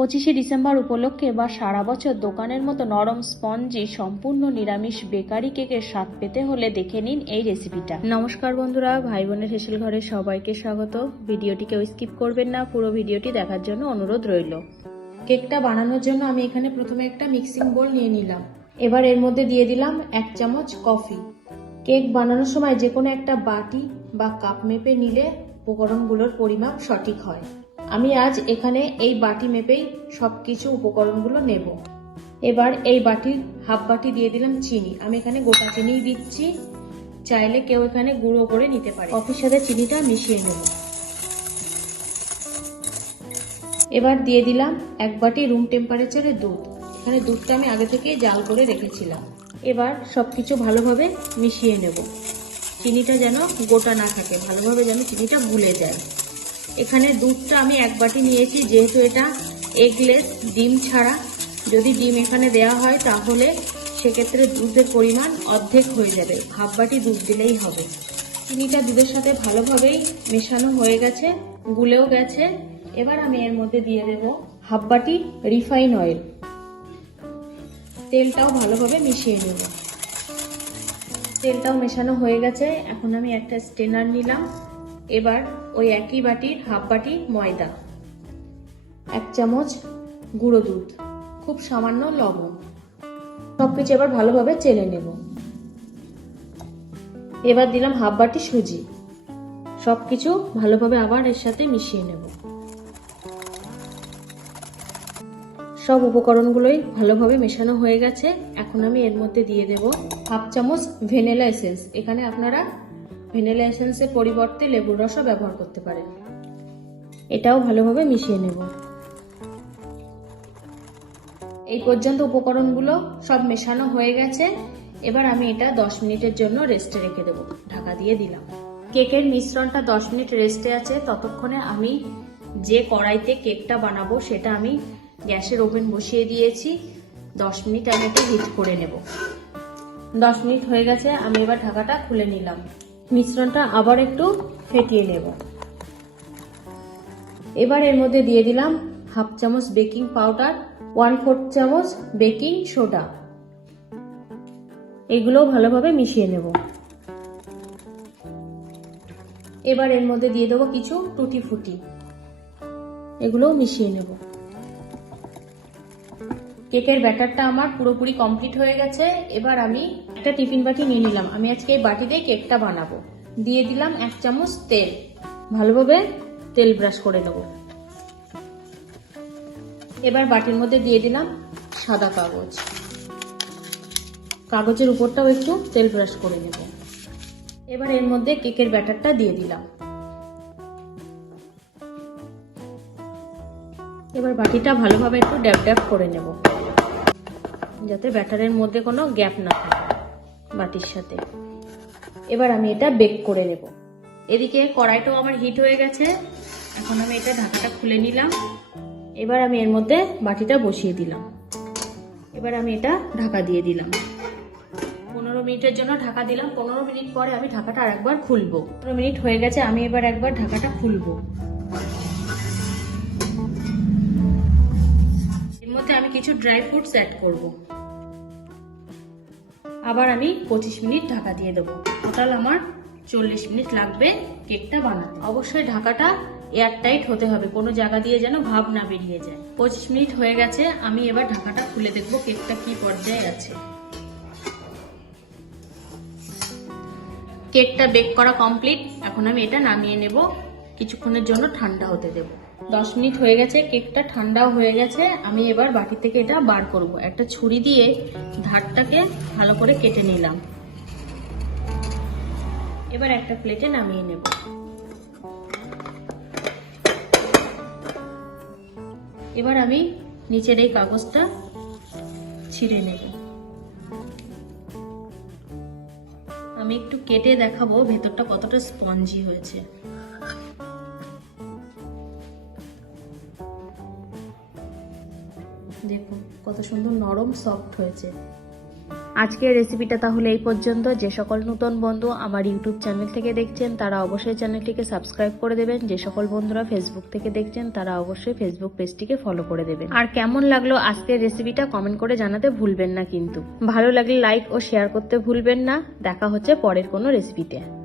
25শে December উপলক্ষে বা সারা বছর দোকানের মতো নরম স্পঞ্জি সম্পূর্ণ নিরামিষ বেকারি কেকের স্বাদ পেতে হলে দেখে নিন এই রেসিপিটা। নমস্কার বন্ধুরা, ভাই বোনের হেসেল ঘরে সবাইকে স্বাগত। ভিডিওটি কেউ স্কিপ করবেন না, পুরো ভিডিওটি দেখার জন্য অনুরোধ রইল। কেকটা বানানোর জন্য আমি এখানে প্রথমে একটা মিক্সিং বোল নিয়ে নিলাম। এবার এর মধ্যে দিয়ে দিলাম 1 চামচ কফি। কেক বানানোর সময় যে কোনো একটা বাটি বা কাপ মেপে নিলে উপকরণগুলোর পরিমাপ সঠিক হয়। আমি আজ এখানে এই বাটি মেপেই সবকিছু উপকরণগুলো নেব। এবার এই বাটির হাফ বাটি দিয়ে দিলাম চিনি। আমি এখানে গোটা চিনি দিচ্ছি, চাইলে কেউ এখানে গুঁড়ো করে নিতে পারে। কফির সাথে চিনিটা মিশিয়ে নেব। এবার দিয়ে দিলাম 1 বাটি রুম টেম্পারেচারে দুধ। এখানে দুধটা আমি আগে থেকে জাল করে রেখেছিলাম। এবার সবকিছু ভালোভাবে মিশিয়ে নেব। চিনিটা যেন গোটা না থাকে, ভালোভাবে যেন চিনিটা গুলে যায়। এখানে দুধটা আমি 1 বাটি নিয়েছি, যেহেতু এটা এগলেস, ডিম ছাড়া। যদি ডিম এখানে দেওয়া হয় তাহলে সেক্ষেত্রে দুধের পরিমাণ অর্ধেক হয়ে যাবে, হাফ বাটি দুধ দিলেই হবে। চিনিটা দুধের সাথে ভালোভাবেই মেশানো হয়ে গেছে, গুলেও গেছে। এবার আমি এর মধ্যে দিয়ে দেব হাফ বাটি রিফাইন অয়েল। তেলটাও ভালোভাবে মিশিয়ে নেব। তেলটাও মেশানো হয়ে গেছে। এখন আমি একটা স্ট্রেনার নিলাম। এবার ওই একই বাটির হাফ বাটি ময়দা, 1 চামচ গুঁড়ো দুধ, খুব সামান্য লবণ, সবকিছু এবার ভালোভাবে চেলে নেব। এবার দিলাম হাফ বাটি সুজি। সবকিছু ভালোভাবে আবার এর সাথে মিশিয়ে নেব। সব উপকরণগুলোই ভালোভাবে মেশানো হয়ে গেছে। এখন আমি এর মধ্যে দিয়ে দেব হাফ চামচ ভ্যানিলা এসেন্স। এখানে আপনারা ভ্যানিলা এসেন্সের পরিবর্তে লেবুর রসও ব্যবহার করতে পারেন। এটাও ভালোভাবে মিশিয়ে নেব। এই পর্যন্ত উপকরণগুলো সব মেশানো হয়ে গেছে। এবার আমি এটা 10 মিনিটের জন্য রেস্টে রেখে দেব। ঢাকা দিয়ে দিলাম। কেকের মিশ্রণটা 10 মিনিট রেস্টে আছে। ততক্ষণে আমি যে কড়াইতে কেকটা বানাবো সেটা আমি গ্যাসের ওভেন বসিয়ে দিয়েছি। 10 মিনিট আমি এটা হিট করে নেব। 10 মিনিট হয়ে গেছে। আমি এবার ঢাকাটা খুলে নিলাম। মিশ্রণটা আবার একটু ফেটিয়ে নেব। এবার এর মধ্যে দিয়ে দিলাম হাফ চামচ বেকিং পাউডার, 1/4 চামচ বেকিং সোডা। এগুলো ভালোভাবে মিশিয়ে নেব। এবার এর মধ্যে দিয়ে দেবো কিছু টুটি ফুটি। এগুলোও মিশিয়ে নেব। কেকের ব্যাটারটা আমার পুরোপুরি কমপ্লিট হয়ে গেছে। এবার আমি একটা টিফিন বাটি নিয়ে নিলাম। আমি আজকে এই বাটিতে কেকটা বানাবো। দিয়ে দিলাম 1 চামচ তেল। ভালোভাবে তেল ব্রাশ করে নেব। এবার বাটির মধ্যে দিয়ে দিলাম সাদা কাগজ। কাগজের উপরটাও একটু তেল ব্রাশ করে নেব। এবার এর মধ্যে কেকের ব্যাটারটা দিয়ে দিলাম। এবার বাটিটা ভালোভাবে একটু ড্যাব ড্যাব করে নেব, যাতে ব্যাটারের মধ্যে কোনো গ্যাপ না থাকে বাটির সাথে। এবার আমি এটা বেক করে নেব। এদিকে কড়াইটাও আমার হিট হয়ে গেছে। এখন আমি এটা ঢাকাটা খুলে নিলাম। এবার আমি এর মধ্যে বাটিটা বসিয়ে দিলাম। এবার আমি এটা ঢাকা দিয়ে দিলাম। 15 মিনিটের জন্য ঢাকা দিলাম। 15 মিনিট পরে আমি ঢাকাটা আরেকবার খুলবো। 15 মিনিট হয়ে গেছে। আমি এবার একবার ঢাকাটা খুলবো। এর মধ্যে আমি কিছু ড্রাই ফ্রুটস অ্যাড করব। আবার আমি 25 মিনিট ঢাকা দিয়ে দেবো। টোটাল আমার 40 মিনিট লাগবে কেকটা বানাতে। অবশ্যই ঢাকাটা এয়ারটাইট হতে হবে, কোনো জায়গা দিয়ে যেন ভাপ না বেরিয়ে যায়। 25 মিনিট হয়ে গেছে। আমি এবার ঢাকাটা খুলে দেখবো কেকটা কি পর্যায়ে আছে। কেকটা বেক করা কমপ্লিট। এখন আমি এটা নামিয়ে নেব। কিছুক্ষণের জন্য ঠান্ডা হতে দেব। 10 মিনিট হয়ে গেছে। কেকটা ঠান্ডাও হয়ে গেছে। আমি এবার বাটি থেকে এটা বার করব। একটা ছুরি দিয়ে ধারটাকে ভালো করে কেটে নিলাম। এবার একটা প্লেটে নামিয়ে নেব। এবার আমি নিচের এই কাগজটা ছিঁড়ে নেব। আমি একটু কেটে দেখাবো ভেতরটা কতটা স্পঞ্জি হয়েছে। দেখুন কত সুন্দর নরম সফট হয়েছে। আজকের রেসিপিটা তাহলে এই পর্যন্ত। যে সকল নতুন বন্ধু আমার ইউটিউব চ্যানেল থেকে দেখছেন তারা অবশ্যই চ্যানেলটিকে সাবস্ক্রাইব করে দেবেন। যে সকল বন্ধুরা ফেসবুক থেকে দেখছেন তারা অবশ্যই ফেসবুক পেজটিকে ফলো করে দেবেন। আর কেমন লাগলো আজকের রেসিপিটা কমেন্ট করে জানাতে ভুলবেন না কিন্তু। ভালো লাগলে লাইক ও শেয়ার করতে ভুলবেন না। দেখা হচ্ছে পরের কোনো রেসিপিতে।